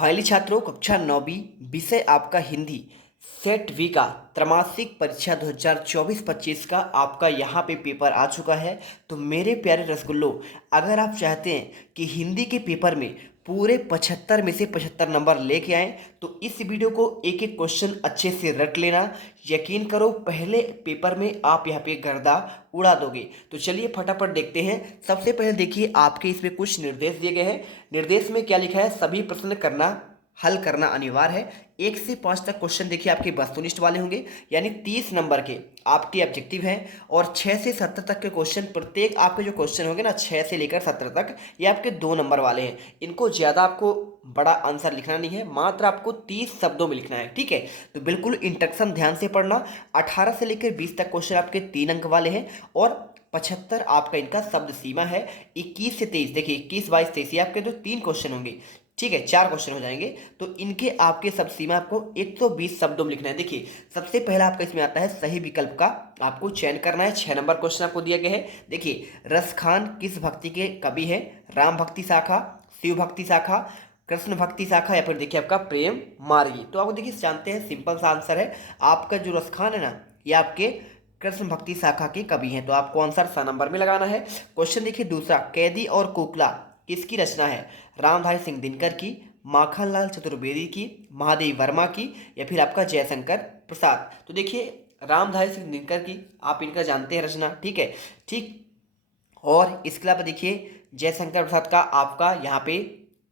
फाइली छात्रों, कक्षा 9वीं, विषय आपका हिंदी, सेट वी का त्रैमासिक परीक्षा 2024-25 का आपका यहाँ पे पेपर आ चुका है। तो मेरे प्यारे रसगुल्लों, अगर आप चाहते हैं कि हिंदी के पेपर में पूरे 75 में से 75 नंबर लेके आएँ, तो इस वीडियो को एक एक क्वेश्चन अच्छे से रट लेना। यकीन करो, पहले पेपर में आप यहाँ पे गर्दा उड़ा दोगे। तो चलिए फटाफट देखते हैं। सबसे पहले देखिए, आपके इसमें कुछ निर्देश दिए गए हैं। निर्देश में क्या लिखा है? सभी प्रश्न करना, हल करना अनिवार्य है। 1 से 5 तक क्वेश्चन देखिए आपके वस्तुनिष्ठ वाले होंगे, यानी 30 नंबर के आपके ऑब्जेक्टिव हैं। और 6 से 70 तक के क्वेश्चन, प्रत्येक आपके जो क्वेश्चन होंगे ना 6 से लेकर 70 तक, ये आपके 2 नंबर वाले हैं। इनको ज़्यादा आपको बड़ा आंसर लिखना नहीं है, मात्र आपको 30 शब्दों में लिखना है, ठीक है। तो बिल्कुल इंस्ट्रक्शन ध्यान से पढ़ना। 18 से लेकर 20 तक क्वेश्चन आपके 3 अंक वाले हैं और 75 आपका इनका शब्द सीमा है। 21 से 23 देखिए, 21, 22, 23 आपके तो 3 क्वेश्चन होंगे, ठीक है, 4 क्वेश्चन हो जाएंगे। तो इनके आपके सब सीमा आपको 120 शब्दों में लिखना है। देखिए, सबसे पहला आपका इसमें आता है सही विकल्प का आपको चयन करना है। 6 नंबर क्वेश्चन आपको दिया गया है। देखिए, रस खान किस भक्ति के कवि हैं? राम भक्ति शाखा, शिव भक्ति शाखा, कृष्ण भक्ति शाखा, या फिर देखिए आपका प्रेम मार्गी। तो आपको देखिए जानते हैं, सिंपल सा आंसर है आपका जो रस खान है ना, ये आपके कृष्ण भक्ति शाखा के कवि हैं। तो आपको आंसर सा नंबर में लगाना है। क्वेश्चन देखिए दूसरा, कैदी और कोकला किसकी रचना है? रामधारी सिंह दिनकर की, माखनलाल चतुर्वेदी की, महादेवी वर्मा की, या फिर आपका जयशंकर प्रसाद। तो देखिए, रामधारी सिंह दिनकर की आप इनका जानते हैं रचना, ठीक है, ठीक। और इसके अलावा देखिए, जयशंकर प्रसाद का आपका यहाँ पे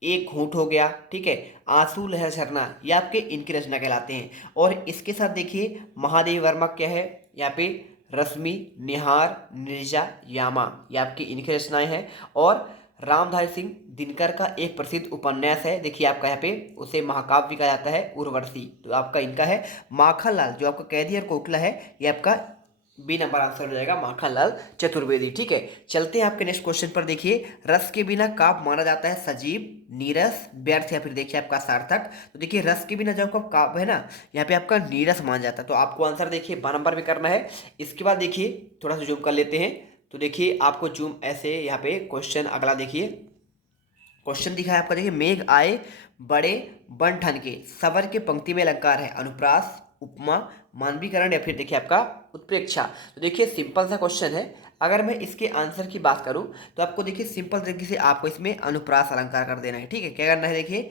एक घूंट हो गया, ठीक है, आंसू लहर झरना, ये आपके इनकी रचना कहलाते हैं। और इसके साथ देखिए, महादेवी वर्मा क्या है यहाँ पे? रश्मि, निहार, निर्जा, यामा, ये आपकी इनकी रचनाएं हैं। और रामधारी सिंह दिनकर का एक प्रसिद्ध उपन्यास है, देखिए आपका यहाँ पे उसे महाकाव्य भी कहा जाता है, उर्वशी। तो आपका इनका है। माखनलाल जो आपका कैदी और कोकिला है, ये आपका बी नंबर आंसर हो जाएगा, माखनलाल चतुर्वेदी, ठीक है। चलते हैं आपके नेक्स्ट क्वेश्चन पर। देखिए, रस के बिना काव्य माना जाता है सजीव, नीरस, व्यर्थ, या फिर देखिए आपका सार्थक। तो देखिए, रस के बिना जो आपका काव्य है ना, यहाँ पे आपका नीरस माना जाता है। तो आपको आंसर देखिए 12 नंबर में करना है। इसके बाद देखिए, थोड़ा सा जूम कर लेते हैं। तो देखिए, आपको जूम ऐसे यहाँ पे क्वेश्चन अगला देखिए, क्वेश्चन दिखा है आपका। देखिए, मेघ आए बड़े बन ठन के, सवर के पंक्ति में अलंकार है, अनुप्रास, उपमा, मानवीकरण, या फिर देखिए आपका उत्प्रेक्षा। तो देखिए, सिंपल सा क्वेश्चन है। अगर मैं इसके आंसर की बात करूं, तो आपको देखिए सिंपल तरीके से आपको इसमें अनुप्रास अलंकार कर देना है, ठीक है। क्या करना है? देखिए,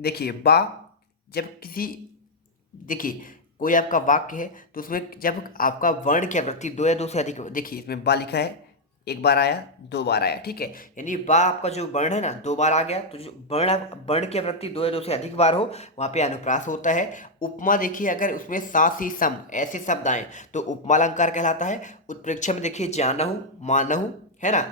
देखिए बा, जब किसी, देखिए कोई आपका वाक्य है, तो उसमें जब आपका वर्ण की आवृत्ति 2 या 2 से अधिक, देखिए इसमें बा लिखा है, एक बार आया, 2 बार आया, ठीक है। यानी बा आपका जो वर्ण है ना 2 बार आ गया, तो जो वर्ण की आवृत्ति 2 या 2 से अधिक बार हो, वहाँ पे अनुप्रास होता है। उपमा देखिए, अगर उसमें सा सी सम ऐसे शब्द आए तो उपमा अलंकार कहलाता है। उत्प्रेक्षा में देखिए, जानहु, मानहु, है ना,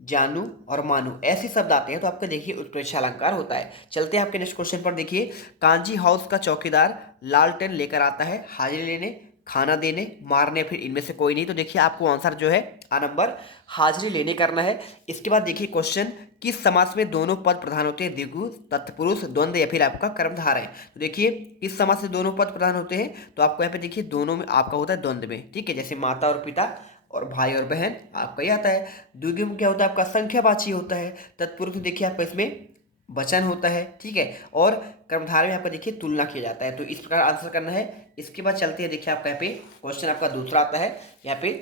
जानू और मानू ऐसे शब्द आते हैं, तो आपका देखिए उत्प्रेक्षा अलंकार होता है। चलते हैं आपके नेक्स्ट क्वेश्चन पर। देखिए, कांजी हाउस का चौकीदार लालटेन लेकर आता है, हाजिरी लेने, खाना देने, मारने, फिर इनमें से कोई नहीं। तो देखिए, आपको आंसर जो है आ नंबर, हाजिरी लेने करना है। इसके बाद देखिए क्वेश्चन, किस समास में दोनों पद प्रधान होते हैं? द्विगु, तत्पुरुष, द्वंद्व, या फिर आपका कर्मधारय। तो देखिए, किस समास में दोनों पद प्रधान होते हैं? तो आपको यहाँ पे देखिए दोनों में आपका होता है द्वंद्व में, ठीक है। जैसे माता और पिता और भाई और बहन आपका ये आता है। द्विगु में क्या होता है? आपका संख्यावाची होता है। तत्पुरुष में देखिए आपका इसमें वचन होता है, ठीक है। और कर्मधारय में आपका देखिए तुलना किया जाता है। तो इस प्रकार आंसर करना है। इसके बाद चलते हैं, देखिए आपका यहाँ पे क्वेश्चन आपका दूसरा आता है। यहाँ पे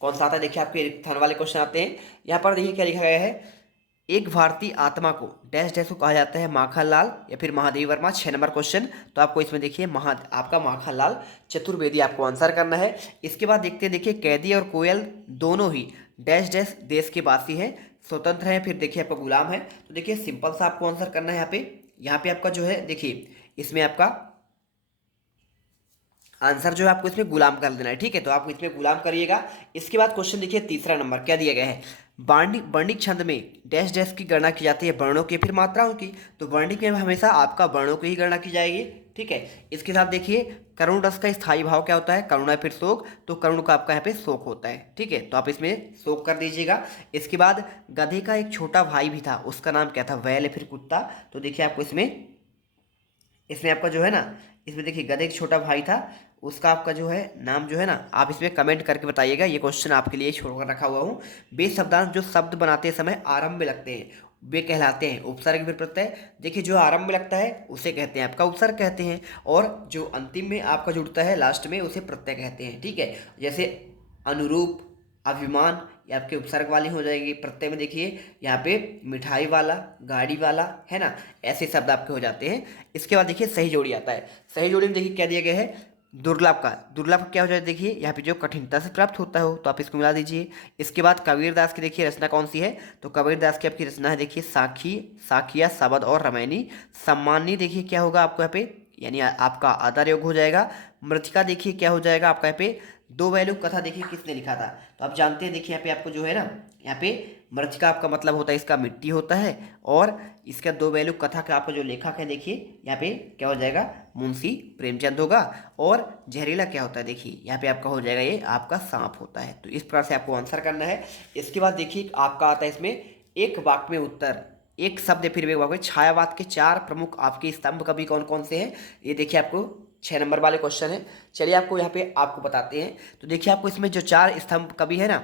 कौन सा आता है? देखिए, आपके रिक्तस्थान वाले क्वेश्चन आते हैं। यहाँ पर देखिए क्या लिखा गया है, एक भारतीय आत्मा को डैश डैश को कहा जाता है, माखनलाल या फिर महादेवी वर्मा। 6 number question. तो आपको इसमें देखिए आपका माखनलाल चतुर्वेदी आपको आंसर करना है। इसके बाद देखते हैं, देखिए कैदी और कोयल दोनों ही डैश डैश देश के वासी हैं, स्वतंत्र हैं, फिर देखिए आपका गुलाम है। तो देखिए, सिंपल सा आपको आंसर करना है। यहाँ पे आपका जो है, देखिए इसमें आपका आंसर जो है आपको इसमें गुलाम कर देना है, ठीक है। तो आप इसमें गुलाम करिएगा। इसके बाद क्वेश्चन देखिए तीसरा नंबर, क्या दिया गया है? वर्णिक छंद में डैश डैश की गणना की जाती है, वर्णों की फिर मात्राओं की। तो वर्णिक में हमेशा आपका वर्णों की ही गणना की जाएगी, ठीक है। इसके साथ देखिए, करुण रस का स्थायी भाव क्या होता है? करुणा फिर शोक, तो करुण का आपका यहाँ पे शोक होता है, ठीक है। तो आप इसमें शोक कर दीजिएगा। इसके बाद गधे का एक छोटा भाई भी था, उसका नाम क्या था? बैल फिर कुत्ता। तो देखिए आपको इसमें इसमें आपका जो है ना, इसमें देखिए गधे का छोटा भाई था, उसका आपका जो है नाम जो है ना, आप इसमें कमेंट करके बताइएगा। ये क्वेश्चन आपके लिए छोड़कर रखा हुआ हूँ। बे शब्दांश जो शब्द बनाते समय आरंभ में लगते हैं, वे कहलाते हैं उपसर्ग फिर प्रत्यय। देखिए जो आरंभ में लगता है उसे कहते हैं आपका उपसर्ग कहते हैं, और जो अंतिम में आपका जुड़ता है लास्ट में उसे प्रत्यय कहते हैं। ठीक है, जैसे अनुरूप, अभिमान, ये आपके उपसर्ग वाली हो जाएगी। प्रत्यय में देखिए यहाँ पे मिठाई वाला, गाड़ी वाला, है ना, ऐसे शब्द आपके हो जाते हैं। इसके बाद देखिए सही जोड़ी आता है। सही जोड़ी में देखिए क्या दिया गया है, दुर्लभ का। दुर्लभ क्या हो जाए, देखिए यहाँ पे जो कठिनता से प्राप्त होता हो तो आप इसको मिला दीजिए। इसके बाद कबीरदास की देखिए रचना कौन सी है, तो कबीरदास की आपकी रचना है देखिए साखी, साखिया, शबद और रामायणी। सम्मानी देखिए क्या होगा आपको यहाँ पे, यानी आपका आदर योग हो जाएगा। मृतिका देखिए क्या हो जाएगा आपका यहाँ पे, दो वैल्यू कथा देखिए किसने लिखा था, तो आप जानते हैं देखिए यहाँ पे आपको जो है ना, यहाँ पे मृतिका आपका मतलब होता है इसका मिट्टी होता है, और इसका दो वैल्यू कथा का आपका जो लेखक है देखिए यहाँ पे क्या हो जाएगा, मुंशी प्रेमचंद होगा। और जहरीला क्या होता है, देखिए यहाँ पे आपका हो जाएगा ये आपका सांप होता है। तो इस प्रकार से आपको आंसर करना है। इसके बाद देखिए आपका आता है इसमें एक वाक्य में उत्तर, एक शब्द फिर एक वाक्य। छायावाद के चार प्रमुख आपके स्तंभ कवि कौन कौन से हैं, ये देखिए आपको 6 नंबर वाले क्वेश्चन है। चलिए आपको यहाँ पे आपको बताते हैं। तो देखिए आपको इसमें जो चार स्तंभ कवि है ना,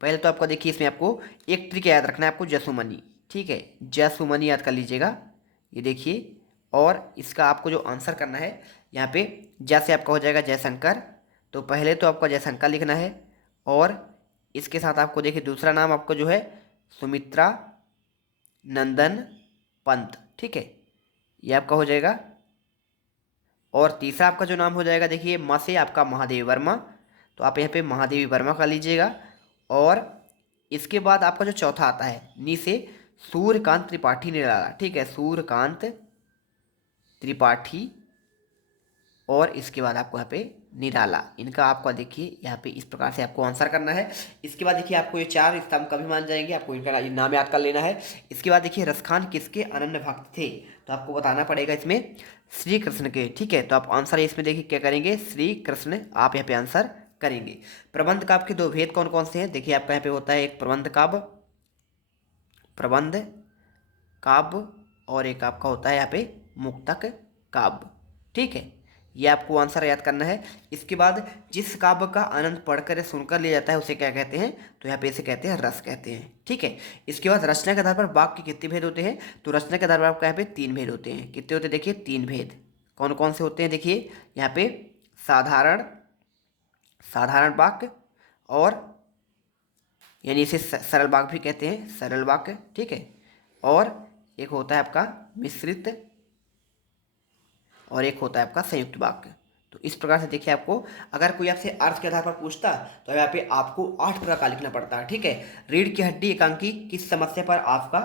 पहले तो आपको देखिए इसमें आपको एक ट्रिक याद रखना है आपको, जसुमनी। ठीक है, जसुमनी याद कर लीजिएगा, ये देखिए। और इसका आपको जो आंसर करना है यहाँ पे, जैसे आपका हो जाएगा जयशंकर, तो पहले तो आपका जयशंकर लिखना है, और इसके साथ आपको देखिए दूसरा नाम आपको जो है सुमित्रा नंदन पंत। ठीक है, ये आपका हो जाएगा। और तीसरा आपका जो नाम हो जाएगा देखिए म से आपका महादेवी वर्मा, तो आप यहाँ पे महादेवी वर्मा का लीजिएगा। और इसके बाद आपका जो चौथा आता है नी से सूर्यकांत त्रिपाठी निराला। ठीक है, सूर्यकांत त्रिपाठी, और इसके बाद आपको यहाँ पे निराला, इनका आपका देखिए यहाँ पे इस प्रकार से आपको आंसर करना है। इसके बाद देखिए आपको ये चार स्तंभ कभी मान जाएंगे, आपको इनका नाम याद कर लेना है। इसके बाद देखिए रसखान किसके अनन्य भक्त थे, तो आपको बताना पड़ेगा इसमें श्री कृष्ण के। ठीक है, तो आप आंसर इसमें देखिए क्या करेंगे, श्री कृष्ण आप यहाँ पे आंसर करेंगे। प्रबंध काव्य के दो भेद कौन कौन से हैं, देखिए आपका यहाँ पे होता है एक प्रबंध काव्य, प्रबंध काव्य, और एक आपका होता है यहाँ पे मुक्तक काव्य। ठीक है, ये आपको आंसर याद करना है। इसके बाद जिस काव्य का आनंद पढ़कर या सुनकर लिया जाता है उसे क्या कहते हैं, तो यहाँ पे इसे कहते हैं रस कहते हैं। ठीक है, इसके बाद रचना के आधार पर वाक्य के कितने भेद होते हैं, तो रचना के आधार पर आपका यहाँ पे 3 भेद होते हैं। कितने होते हैं, देखिए 3 भेद। कौन कौन से होते हैं, देखिए यहाँ पे साधारण, साधारण वाक्य, और यानी इसे सरल वाक्य भी कहते हैं, सरल वाक्य। ठीक है, और एक होता है आपका मिश्रित, और एक होता है आपका संयुक्त वाक्य। तो इस प्रकार से देखिए आपको अगर कोई आपसे अर्थ के आधार पर पूछता तो यहाँ पे आपको 8 प्रकार का लिखना पड़ता है। ठीक है, रीढ़ की हड्डी एकांकी किस समस्या पर आपका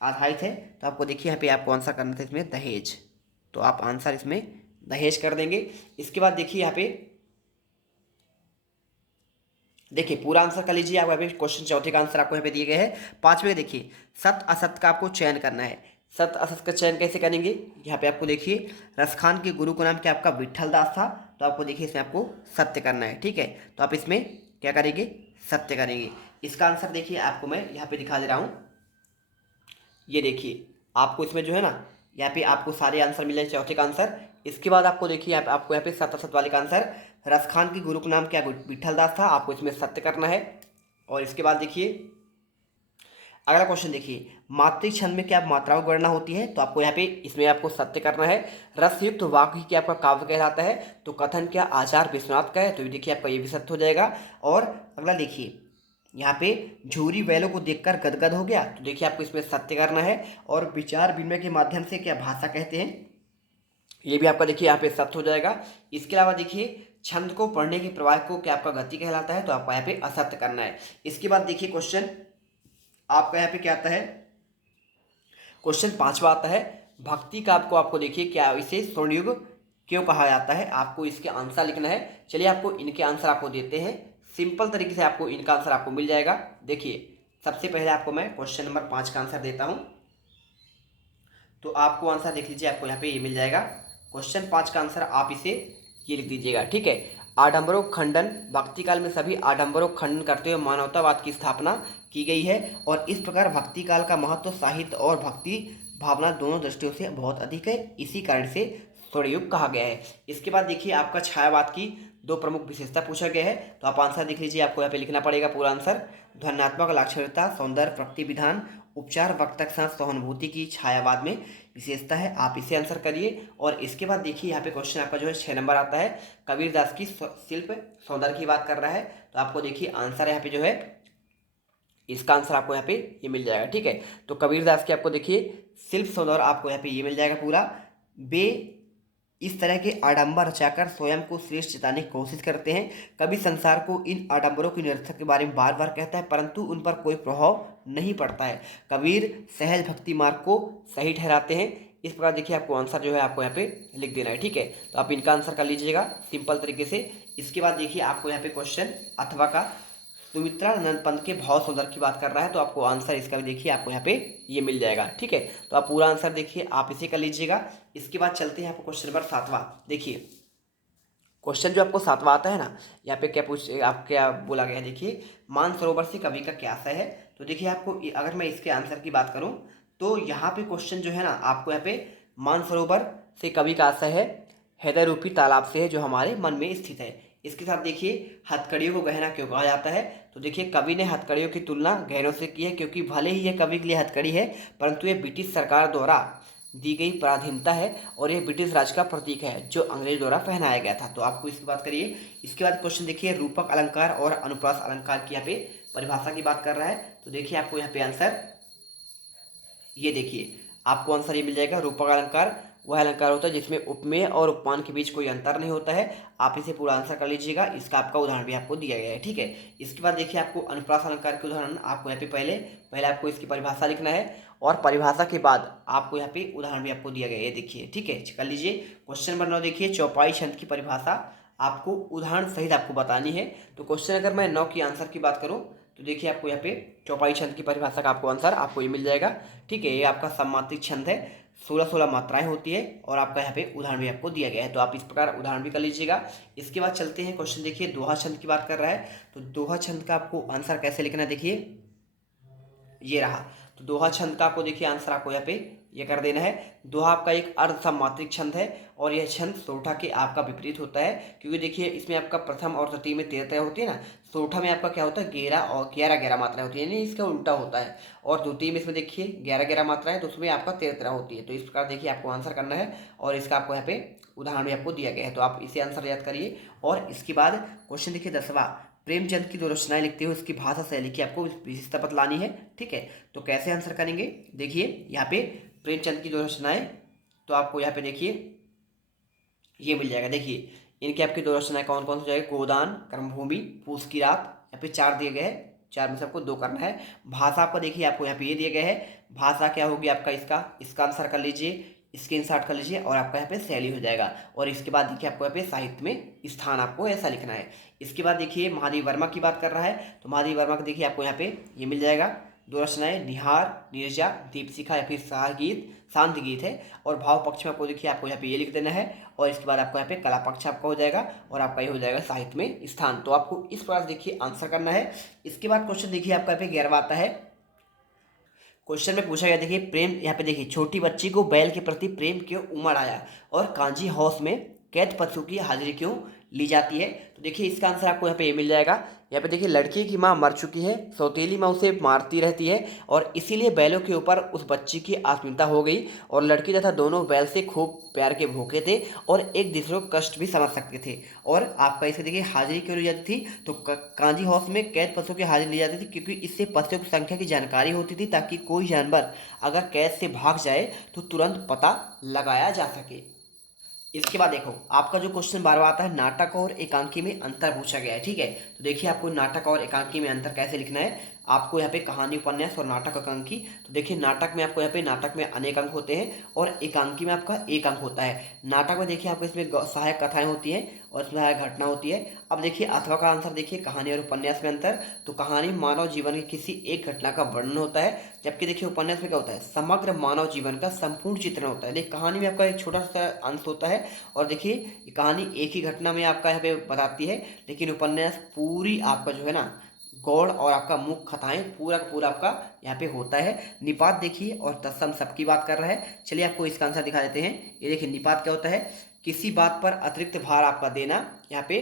आधारित है, तो आपको देखिए यहाँ पे आपको आंसर करना था इसमें दहेज, तो आप आंसर इसमें दहेज कर देंगे। इसके बाद देखिए यहाँ पे देखिए पूरा आंसर कर लीजिए। आपको यहाँ पे क्वेश्चन चौथे का आंसर आपको यहाँ पे दिए गए हैं। पांचवें देखिए सत्य असत्य का आपको चयन करना है। सत्य असत्य का चयन कैसे करेंगे, यहाँ पे आपको देखिए रसखान के गुरु का नाम क्या आपका विट्ठल दास था, तो आपको देखिए इसमें आपको सत्य करना है। ठीक है, तो आप इसमें क्या करेंगे, सत्य करेंगे। इसका आंसर देखिए आपको मैं यहाँ पे दिखा दे रहा हूँ, ये देखिए आपको इसमें जो है ना यहाँ पे आपको सारे आंसर मिले चौथे का आंसर। इसके बाद आपको देखिए आपको यहाँ पे सत्य असत्य वाले का आंसर, रसखान के गुरु का नाम क्या विट्ठल दास था, आपको इसमें सत्य करना है। और इसके बाद देखिए अगला क्वेश्चन देखिए मात्रिक छंद में क्या मात्राओं की गणना होती है, तो आपको यहाँ पे इसमें आपको सत्य करना है। रसयुक्त वाक्य क्या आपका काव्य कहलाता है, तो कथन क्या आचार्य विश्वनाथ का है, तो ये देखिए आपका ये भी सत्य हो जाएगा। और अगला देखिए यहाँ पे झूरी बैलों को देखकर गदगद हो गया, तो देखिए आपको इसमें सत्य करना है। और विचार विनिमय के माध्यम से क्या भाषा कहते हैं, ये भी आपका देखिए यहाँ पे सत्य हो जाएगा। इसके अलावा देखिए छंद को पढ़ने के प्रवाह को क्या आपका गति कहलाता है, तो आपको यहाँ पे असत्य करना है। इसके बाद देखिए क्वेश्चन आपका यहाँ पे क्या आता है, क्वेश्चन 5वां आता है भक्ति का आपको देखिए क्या इसे स्वर्णयुग क्यों कहा जाता है, आपको इसके आंसर लिखना है। चलिए आपको इनके आंसर आपको देते हैं, सिंपल तरीके से आपको इनका आंसर आपको मिल जाएगा। देखिए सबसे पहले आपको मैं क्वेश्चन नंबर 5 का आंसर देता हूँ, तो आपको आंसर देख लीजिए, आपको यहाँ पे ये मिल जाएगा। क्वेश्चन 5 का आंसर आप इसे ये लिख दीजिएगा। ठीक है, आडंबरों खंडन, भक्ति काल में सभी आडंबरों खंडन करते हुए मानवतावाद की स्थापना की गई है, और इस प्रकार भक्ति काल का महत्व साहित्य और भक्ति भावना दोनों दृष्टियों से बहुत अधिक है, इसी कारण से स्वर्णयुग कहा गया है। इसके बाद देखिए आपका छायावाद की 2 प्रमुख विशेषता पूछा गया है, तो आप आंसर देख लीजिए, आपको यहाँ पे लिखना पड़ेगा पूरा आंसर। ध्वन्यात्मक लाक्षणिकता, सौंदर्य, प्रकृति विधान, उपचार वक्त तक सांस सहानुभूति की छायावाद में विशेषता है। आप इसे आंसर करिए। और इसके बाद देखिए यहाँ पे क्वेश्चन आपका जो है 6 नंबर आता है, कबीरदास की शिल्प सौंदर्य की बात कर रहा है। तो आपको देखिए आंसर यहाँ पे जो है, इसका आंसर आपको यहाँ पे ये मिल जाएगा। ठीक है, तो कबीरदास की आपको देखिए शिल्प सौंदर्य आपको यहाँ पे ये मिल जाएगा पूरा। वे इस तरह के आडंबर रचाकर स्वयं को श्रेष्ठ जिताने की कोशिश करते हैं। कवि संसार को इन आडंबरों की निरर्थक के बारे में बार बार कहता है, परंतु उन पर कोई प्रभाव नहीं पड़ता है। कबीर सहज भक्ति मार्ग को सही ठहराते हैं। इस प्रकार देखिए आपको आंसर जो है आपको यहाँ पे लिख देना है। ठीक है, तो आप इनका आंसर कर लीजिएगा सिंपल तरीके से। इसके बाद देखिए आपको यहाँ पे क्वेश्चन अथवा का सुमित्रानंद पंत के भाव सौंदर्य की बात कर रहा है, तो आपको आंसर इसका भी देखिए आपको यहाँ पे ये मिल जाएगा। ठीक है, तो आप पूरा आंसर देखिए आप इसे कर लीजिएगा। इसके बाद चलते हैं आपको क्वेश्चन नंबर 7वां। देखिए क्वेश्चन जो आपको 7वां आता है ना, यहाँ पे क्या पूछ आप क्या बोला गया है, देखिए मानसरोवर से कवि का क्या आशय है। तो देखिए आपको अगर मैं इसके आंसर की बात करूँ तो यहाँ पे क्वेश्चन जो है ना आपको यहाँ पे मानसरोवर से कवि का आशय है हृदय रूपी तालाब से है जो हमारे मन में स्थित है। इसके साथ देखिए हथकड़ियों को गहना क्यों कहा जाता है। तो देखिए कवि ने हथकड़ियों की तुलना गहनों से की है, क्योंकि भले ही यह कवि के लिए हथकड़ी है परंतु ये ब्रिटिश सरकार द्वारा दी गई पराधीनता है और यह ब्रिटिश राज का प्रतीक है जो अंग्रेज द्वारा पहनाया गया था। तो आपको इसकी बात करिए। इसके बाद क्वेश्चन देखिए रूपक अलंकार और अनुप्रास अलंकार की यहाँ पे परिभाषा की बात कर रहा है। तो देखिए आपको यहाँ पे आंसर ये देखिए आपको आंसर ये मिल जाएगा। रूपक अलंकार वह अलंकार होता है जिसमें उपमेय और उपमान के बीच कोई अंतर नहीं होता है। आप इसे पूरा आंसर कर लीजिएगा। इसका आपका उदाहरण भी आपको दिया गया है। ठीक है, इसके बाद देखिए आपको अनुप्रास अलंकार के उदाहरण आपको यहाँ पे पहले आपको इसकी परिभाषा लिखना है और परिभाषा के बाद आपको यहाँ पे उदाहरण भी आपको दिया गया है। देखिए ठीक है, कर लीजिए। क्वेश्चन नंबर 9 देखिए चौपाई छंद की परिभाषा आपको उदाहरण सहित आपको बतानी है। तो क्वेश्चन अगर मैं 9 की आंसर की बात करूँ तो देखिए आपको यहाँ पे चौपाई छंद की परिभाषा का आपको आंसर आपको ये मिल जाएगा। ठीक है, ये आपका सममात्रिक छंद है, 16 मात्राएं होती है और आपका यहाँ पे उदाहरण भी आपको दिया गया है। तो आप इस प्रकार उदाहरण भी कर लीजिएगा। इसके बाद चलते हैं क्वेश्चन देखिए दोहा छंद की बात कर रहा है। तो दोहा छंद का आपको आंसर कैसे लिखना है, देखिए ये रहा। तो दोहा छंद का आपको देखिए आंसर आपको यहाँ पे ये कर देना है। दोहा आपका एक अर्ध सममात्रिक छंद है और यह छंद सोठा के आपका विपरीत होता है, क्योंकि देखिए इसमें आपका प्रथम और तृतीय में 13 होती है ना। सोठा में आपका क्या होता है 11 और 11 मात्राएं होती है, यानी इसका उल्टा होता है। और द्वितीय में इसमें देखिए 11 मात्राएं, तो उसमें आपका 13 होती है। तो इस प्रकार देखिए आपको आंसर करना है और इसका आपको यहाँ पे उदाहरण भी आपको दिया गया है। तो आप इसे आंसर याद करिए। और इसके बाद क्वेश्चन देखिए 10वां, प्रेमचंद की 2 रचनाएं लिखते हुए उसकी भाषा शैली की आपको विशेषता बतलानी है। ठीक है, तो कैसे आंसर करेंगे, देखिए यहाँ पे प्रेमचंद की 2 रचनाएं, तो आपको यहाँ पे देखिए ये मिल जाएगा। देखिए इनकी आपकी 2 रचनाएं कौन कौन सी जाएगी, गोदान, कर्मभूमि, पूस की रात। यहाँ पे 4 दिए गए हैं, 4 में से आपको 2 करना है। भाषा आपका देखिए आपको यहाँ पे ये दिए गए है। भाषा क्या होगी आपका, इसका आंसर कर लीजिए, स्क्रीनशॉट कर लीजिए और आपका यहाँ पे शैली हो जाएगा। और इसके बाद देखिए आपको यहाँ पे साहित्य में स्थान आपको ऐसा लिखना है। इसके बाद देखिए महादेव वर्मा की बात कर रहा है। तो महादेव वर्मा का देखिए आपको यहाँ पे ये मिल जाएगा। 2 रचनाएं निहार, नीरजा, दीपशिखा या फिर शांत गीत है। और भाव पक्ष में आपको देखिए आपको यहाँ पे ये लिख देना है। और इसके बाद आपको यहाँ पे कला पक्ष आपका हो जाएगा और आपका ये हो जाएगा साहित्य में स्थान। तो आपको इस प्रकार देखिए आंसर करना है। इसके बाद क्वेश्चन देखिए आपका यहाँ पे 11वां आता है। क्वेश्चन में पूछा गया देखिए प्रेम, यहाँ पे देखिए छोटी बच्ची को बैल के प्रति प्रेम क्यों उमड़ आया और कांजी हाउस में कैद पशु की हाजिरी क्यों ली जाती है। तो देखिए इसका आंसर आपको यहाँ पे ये मिल जाएगा। यहाँ पे देखिए लड़की की माँ मर चुकी है, सौतेली माँ उसे मारती रहती है और इसीलिए बैलों के ऊपर उस बच्ची की आत्मीयता हो गई। और लड़की तथा दोनों बैल से खूब प्यार के भूखे थे और एक दूसरे को कष्ट भी समझ सकते थे। और आपका इसे देखिए हाजिरी क्यों ली जाती थी, तो कांजी हाउस में कैद पशुओं की हाजिरी ली जाती थी क्योंकि इससे पशुओं की संख्या की जानकारी होती थी, ताकि कोई जानवर अगर कैद से भाग जाए तो तुरंत पता लगाया जा सके। इसके बाद देखो आपका जो क्वेश्चन 12वां आता है, नाटक और एकांकी में अंतर पूछा गया है। ठीक है, तो देखिए आपको नाटक और एकांकी में अंतर कैसे लिखना है। आपको यहाँ पे कहानी, उपन्यास और नाटक एकांकी। तो देखिए नाटक में आपको यहाँ पे नाटक में अनेक अंक होते हैं और एकांकी में आपका 1 अंक होता है। नाटक में देखिए आपको इसमें सहायक कथाएं होती हैं और इसमें सहायक घटना होती है। अब देखिए अथवा का आंसर देखिए कहानी और उपन्यास में अंतर। तो कहानी मानव जीवन की किसी एक घटना का वर्णन होता है, जबकि देखिए उपन्यास में क्या होता है, समग्र मानव जीवन का संपूर्ण चित्रण होता है। देखिए कहानी में आपका एक छोटा सा अंश होता है और देखिए ये कहानी एक ही घटना में आपका यहाँ पे बताती है, लेकिन उपन्यास पूरी आपका जो है ना गौड़ और आपका मुख्य कथाएं पूरा का पूरा आपका यहाँ पे होता है। निपात देखिए और तत्सम सबकी बात कर रहा है। चलिए आपको इसका आंसर दिखा देते हैं। ये देखिए निपात क्या होता है, किसी बात पर अतिरिक्त भार आपका देना। यहाँ पे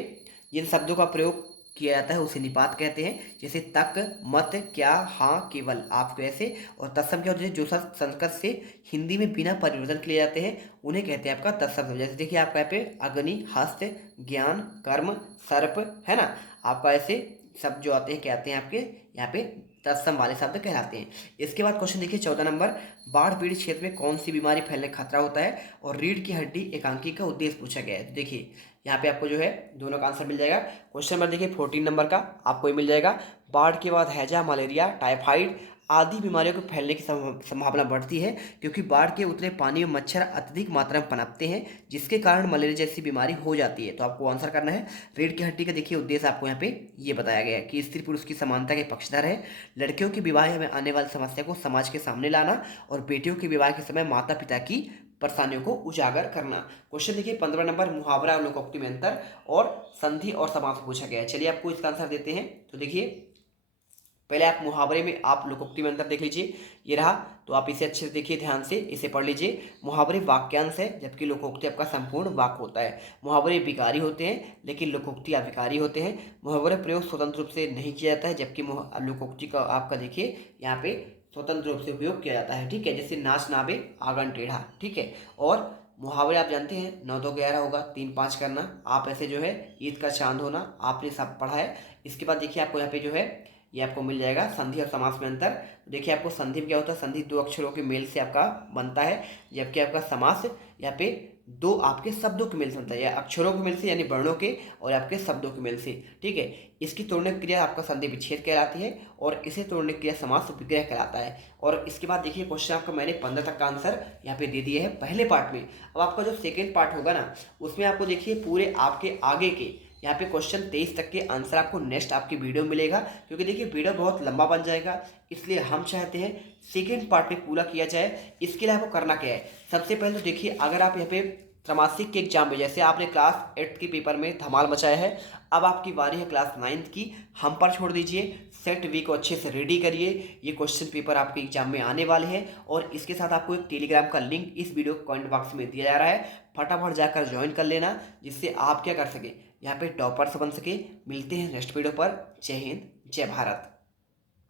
जिन शब्दों का प्रयोग किया जाता है उसे निपात कहते हैं। जैसे तक, मत, क्या, हाँ, केवल, आपको ऐसे। और तत्सम क्या होते हैं, जो शब्द संस्कृत से हिंदी में बिना परिवर्तन के लिए जाते हैं उन्हें कहते हैं आपका तत्सम शब्द। जैसे देखिए आपका यहाँ पे अग्नि, हस्त, ज्ञान, कर्म, सर्प, है ना, आपका ऐसे शब्द जो आते हैं क्या आते हैं आपके यहाँ पे तत्सम वाले शब्द कहलाते हैं। इसके बाद क्वेश्चन देखिए 14 नंबर, बाढ़ पीड़ित क्षेत्र में कौन सी बीमारी फैलने का खतरा होता है और रीढ़ की हड्डी एकांकी का उद्देश्य पूछा गया है। देखिए यहाँ पे आपको जो है दोनों का आंसर मिल जाएगा। क्वेश्चन नंबर देखिए 14 नंबर का आपको ये मिल जाएगा, बाढ़ के बाद हैजा, मलेरिया, टाइफाइड आदि बीमारियों को फैलने की संभावना बढ़ती है क्योंकि बाढ़ के उतरे पानी में मच्छर अत्यधिक मात्रा में पनपते हैं जिसके कारण मलेरिया जैसी बीमारी हो जाती है। तो आपको आंसर करना है रीढ़ की हड्डी का। देखिए उद्देश्य आपको यहाँ पे ये बताया गया है कि स्त्री पुरुष की समानता के पक्षधर है, लड़कियों के विवाह में आने वाली समस्या को समाज के सामने लाना और बेटियों के विवाह के समय माता पिता की परेशानियों को उजागर करना। क्वेश्चन देखिए 15 नंबर, मुहावरा और लोकोक्ति में अंतर और संधि और समास पूछा गया है। चलिए आपको इसका आंसर देते हैं। तो देखिए पहले आप मुहावरे में आप लोकोक्ति में अंतर देख लीजिए, ये रहा, तो आप इसे अच्छे से देखिए, ध्यान से इसे पढ़ लीजिए। मुहावरे वाक्यांश है जबकि लोकोक्ति आपका संपूर्ण वाक्य होता है। मुहावरे विकारी होते हैं लेकिन लोकोक्ति अविकारी होते हैं। मुहावरे प्रयोग स्वतंत्र रूप से नहीं किया जाता है जबकि लोकोक्ति का आपका देखिए यहाँ पे स्वतंत्र रूप से उपयोग किया जाता है। ठीक है, जैसे नाच नावे आंगन टेढ़ा। ठीक है, और मुहावरे आप जानते हैं 9 2 11 होगा, 3 5 करना, आप ऐसे जो है ईद का चांद होना, आपने सब पढ़ा है। इसके बाद देखिए आपको यहाँ पे जो है ये आपको मिल जाएगा संधि और समास में अंतर। तो देखिए आपको संधि में क्या होता है, संधि दो अक्षरों के मेल से आपका बनता है जबकि आपका समास यहाँ पे दो आपके शब्दों के मेल से बनता है, या अक्षरों के मेल से यानी वर्णों के और आपके शब्दों के मेल से। ठीक है, इसकी तोड़ने की क्रिया आपका संधि विच्छेद कहलाती है और इसे तोड़ने की क्रिया समास विग्रह कहलाता है। और इसके बाद देखिए क्वेश्चन आपका मैंने 15 तक का आंसर यहाँ पे दे दिया है पहले पार्ट में। अब आपका जो सेकेंड पार्ट होगा ना उसमें आपको देखिए पूरे आपके आगे के यहाँ पे क्वेश्चन 23 तक के आंसर आपको नेक्स्ट आपकी वीडियो में मिलेगा, क्योंकि देखिए वीडियो बहुत लंबा बन जाएगा, इसलिए हम चाहते हैं सेकेंड पार्ट में पूरा किया जाए। इसके लिए आपको करना क्या है, सबसे पहले तो देखिए अगर आप यहाँ पे त्रैमासिक के एग्जाम में, जैसे आपने क्लास 8 के पेपर में धमाल मचाया है, अब आपकी बारी है क्लास 9 की, हम पर छोड़ दीजिए। सेट वी को अच्छे से रेडी करिए, ये क्वेश्चन पेपर आपके एग्जाम में आने वाले हैं। और इसके साथ आपको एक टेलीग्राम का लिंक इस वीडियो कमेंट बॉक्स में दिया जा रहा है, फटाफट जाकर ज्वाइन कर लेना जिससे आप क्या कर सकें, यहाँ पे टॉपर्स बन सके। मिलते हैं नेक्स्ट वीडियो पर। जय हिंद, जय भारत।